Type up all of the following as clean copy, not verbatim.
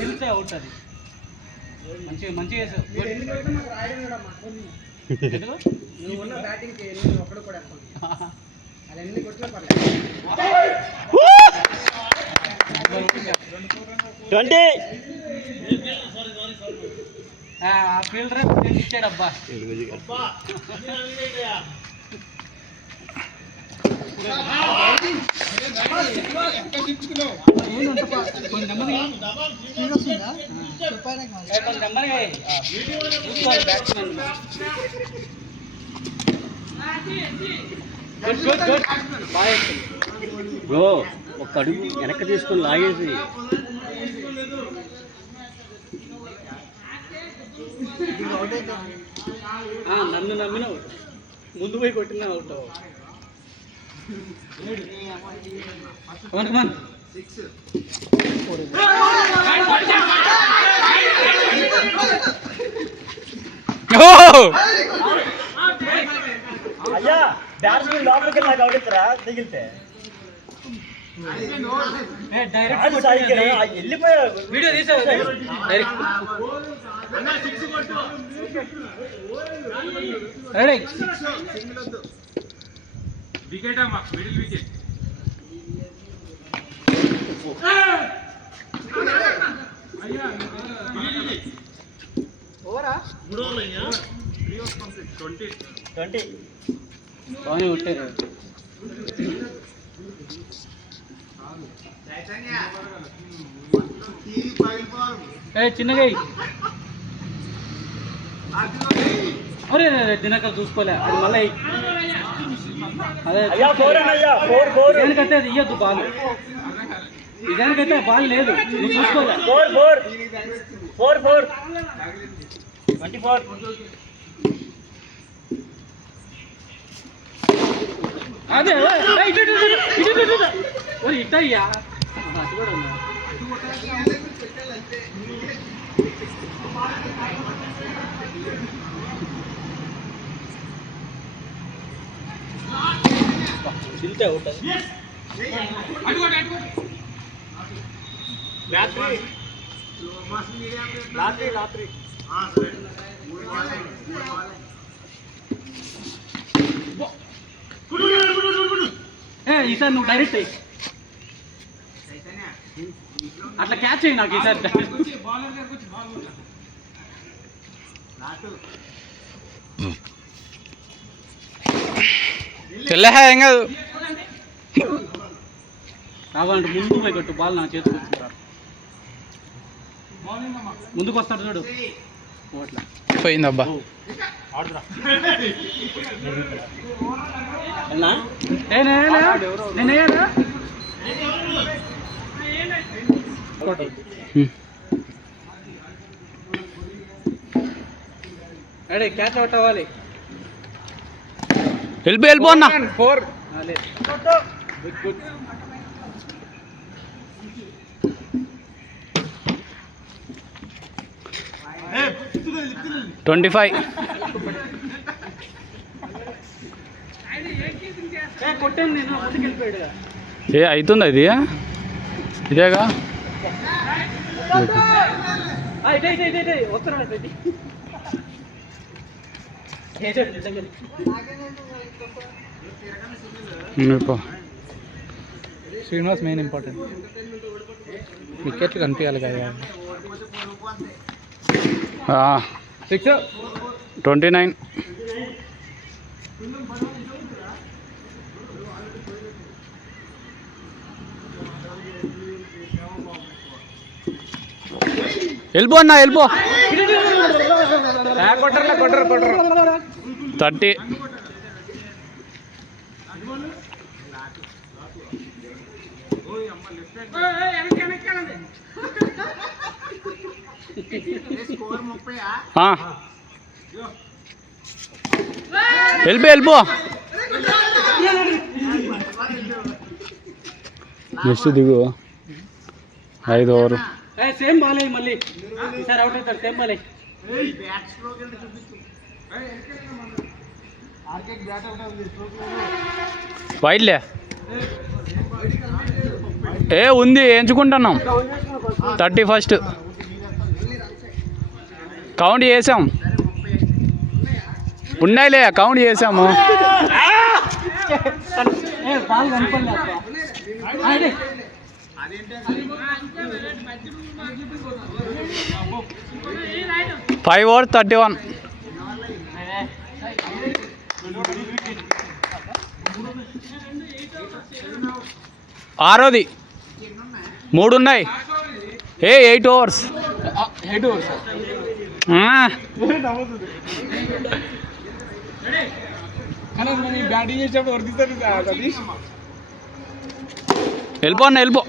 తెలిసే అవుట్ అది మంచిగా మంచిగా వేసావు. నువ్వు ఉన్న బ్యాటింగ్ ఒక్కడు కూడా అది ఎన్ని కొట్టినా పర్లేదు. 20 ఆ ఫీల్డర్ ఇచ్చాడు అబ్బా. బ్రో ఒక అడుగు వెనక్కి తీసుకొని లాగేసి నన్ను నమ్మిన ముందు పోయి కొట్టిన అవుట్. అయ్యా బ్యాట్స్మెన్ లోపలికి నాకు అవుతారా తగిలితే వెళ్ళిపోయా. వీడియో తీసావు వికెట్ అమ్మా, మిడిల్ వికెట్. బాగానే కొట్టారు. చిన్నగా అరే దినక చూసుకోలే అది మళ్ళీ అదే ఇదానికైతే అది ఇయ్యద్దు బాల్. ఇదానికైతే బాల్ లేదు, నువ్వు చూసుకోలే. 4 24 అదే ఇట్టయ్యా అది కూడా ఉన్నా. చిల్తే అవుట్ రాత్రి ఈసారి నువ్వు డైరెక్ట్ అయ్యి అట్లా క్యాచ్ అయ్యి నాకు ఈసారి. ఏం కాదు కావాలంటే ముందు పోయి కొట్టు, బాల్ నా చేతికి వచ్చింది. ముందుకు వస్తాడు చూడు అట్లా పోయిందబ్బా. అడే క్యాచ్ అవుట్ అవ్వాలి. వెళ్ళిపో అన్న. 4 25 కొట్టాను నేను, ముందుకు వెళ్ళిపోయాడు. అవుతుందా ఇది? ఇదేగా వస్తున్నాడు. శ్రీనివాస్ మెయిన్ ఇంపార్టెంట్, వికెట్లు కనిపించాలి కదా. 6 29 వెళ్ళిపో అన్న వెళ్ళిపో. 30 వెళ్ళిపో. నెక్స్ట్ దిగు 5 ఓవర్. సేమ్ బాల్ మళ్ళీ ఈసారి అవుట్ అవుతారు. సేమ్ బాల్ వైడ్లే ఉంది ఎంచుకుంటున్నాం 31st కౌంట్ చేసాం ఉన్నాయిలే కౌంట్ చేసాము. Five over 31. ఆరోది 3 ఉన్నాయి. 8 ఓవర్స్. బ్యాటింగ్ చేసేటప్పుడు వర్తిస్తారు సతీష్. వెళ్ళిపో అన్న వెళ్ళిపో.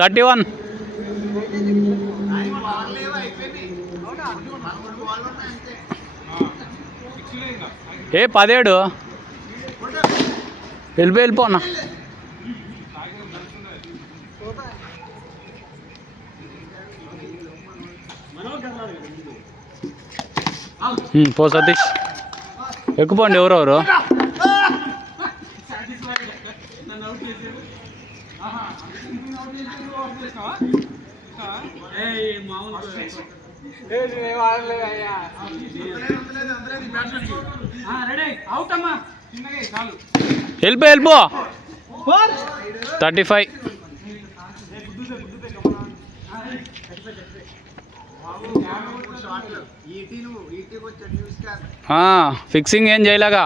31. ఏ 17. వెళ్ళిపో అన్న. పో సతీష్ ఎక్కుపోండి ఎవరెవరు. వెళ్ళిపో 35. ఫిక్సింగ్ ఏం చేయలేగా.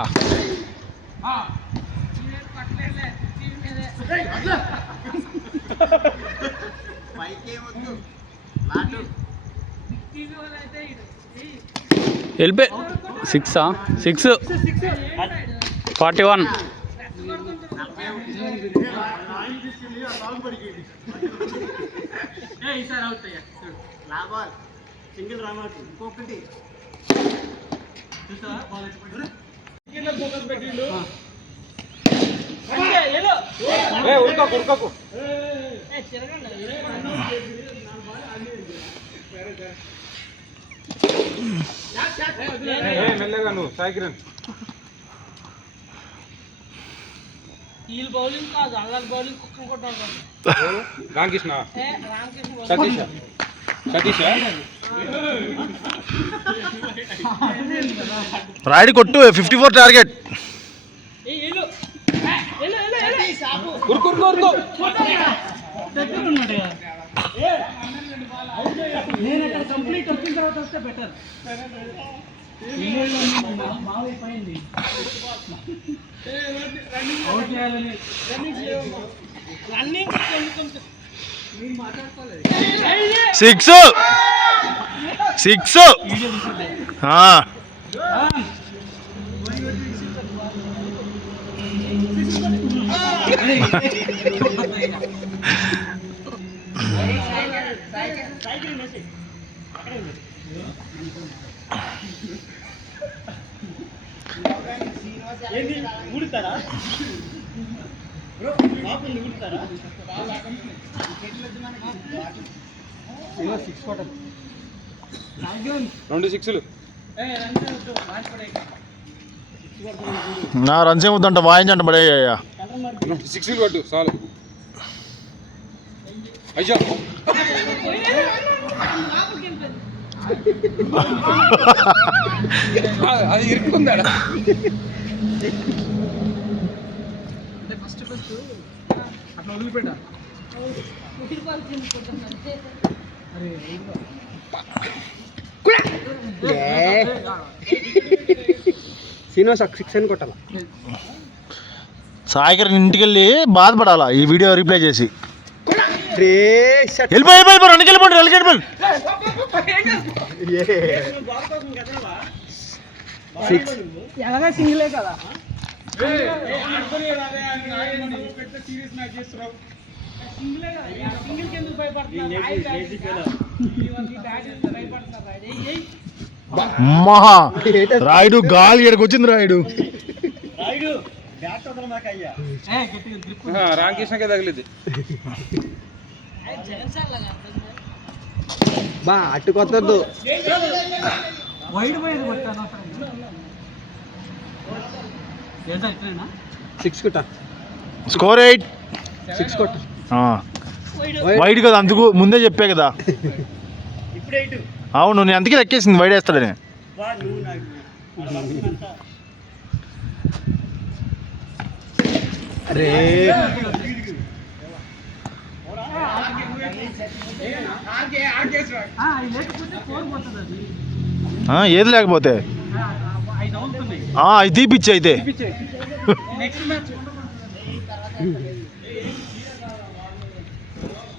వెళ్ళిపోయి 6 41. మెల్లగా నువ్వు సాయికిరణ్. రామకృష్ణ సతీష్ రాయుడు కొట్టు 54 టార్గెట్. కంప్లీట్ వచ్చిన తర్వాత వస్తే బెటర్. సిక్స్ 2 6లు. నా రన్స్ ఏమవుతుందంట వాయించంట బడే 6లు కొట్టు చాలు. అయ్యా అది ఇరుక్కుందా. ఫస్ట్ అట్లా వదిలిపెట్టా. శ్రీనివాస్ 6 అని కొట్టాల. సాయికరణ్ ఇంటికి వెళ్ళి బాధపడాలా ఈ వీడియో రిప్లై చేసి. వెళ్ళిపోయి 2కి వెళ్ళిపోండి. ఎలాగా సింగిలే కదా. మహా రాయుడు గాలి ఎక్కడికి వచ్చింది. రాయుడు రామకృష్ణకే తగిలింది. బా అట్టు కొత్తద్దు. వైడ్ పోయేది 6 కుట్ట. స్కోర్ 8. సిక్స్ కొట్టు. వైడ్ కదా, అందుకు ముందే చెప్పే కదా. అవును, నేను అందుకే లెక్కేసింది వైడ్ వేస్తాడని. అరే ఏది లేకపోతే అది తీపిచ్చి అయితే.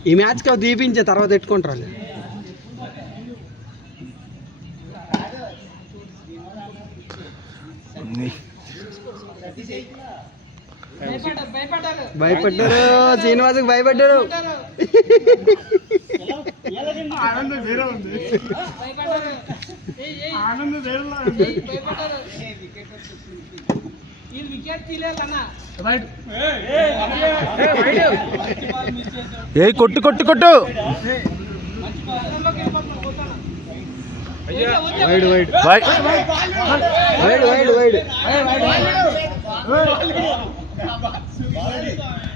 ఈ మ్యాచ్కి అవి దీపించే తర్వాత పెట్టుకుంటారు. భయపడ్డారు, శ్రీనివాస్కి భయపడ్డాడు. ఏ కొట్టు కొట్టు కొట్టు. Wide wide wide wide wide.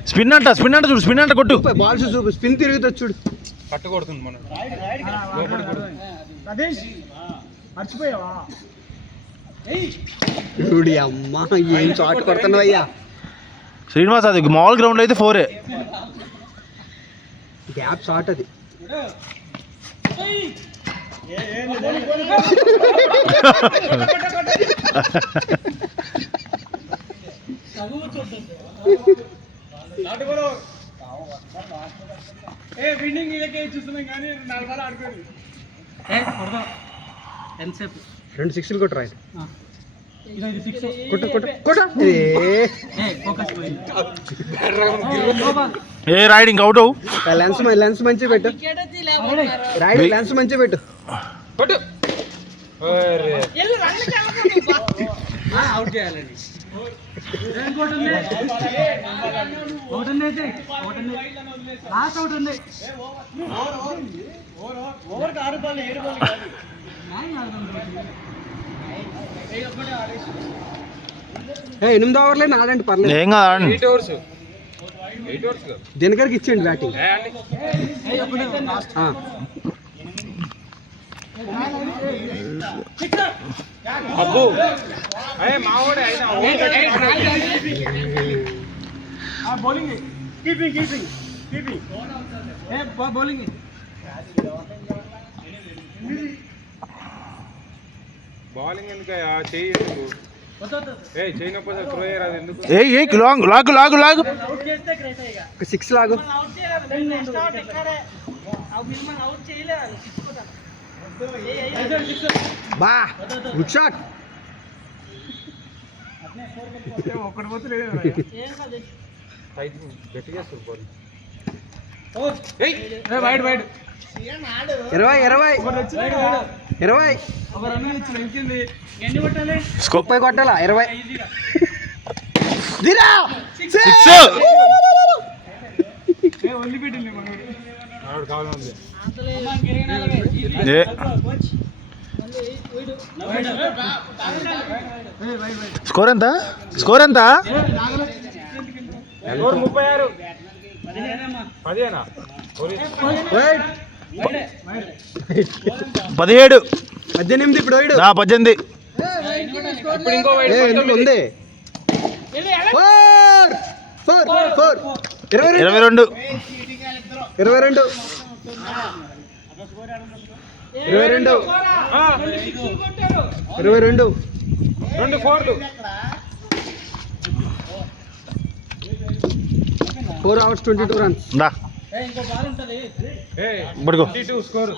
Spin అంట చూడు, స్పిన్ అంట కొట్టు. బాల్స్ చూపు, స్పిన్ తిరుగుతుంది చూడు. కట్టు కొడుతుంది మనం. చూడు అమ్మా, ఏం షాట్ కొడుతున్నావు అయ్యా. శ్రీనివాస్ అది మామూలు గ్రౌండ్ అయితే 4 గ్యాప్ షాట్ అది. రెండు సిక్స్లు కొట్టు రైట్. కొట్టు కొట్టు కొట్టు. ఏ రైడింగ్ అవుట్. లెన్స్ మంచి పెట్టు రైడ్, లెన్స్ మంచి పెట్టు. కొట్టు. అవుట్ చేయాలండి. లాస్ట్ అవుట్ ఉంది. 8 ఓవర్లే నాదండి, పర్లేదు. ఏం కాదు. 8 అవర్స్ దినకర్కి ఇచ్చేయండి బ్యాటింగ్. అబ్బో మావాడే అయినా బౌలింగ్ కీపింగ్ బౌలింగ్. బౌలింగ్ ఎందుకు చెయ్యి ఎందుకు? చెయ్యి నొప్పి త్రో చేయరాదు ఎందుకు? లాగు. 6 లాగు. బా గుడ్ షాట్. గట్టిగా బాల్. 20 30 కొట్టాలా? 20 కావాలి. స్కోర్ ఎంత? 36 10 17 18 ఇప్పుడు వైడ్. 18 ఇప్పుడు ఇంకో వైడ్ ఎందుకు ఉంది? 4 22 22 22 2 4 4 hours 22 runs. దా పడుకో. 22 స్కోర్.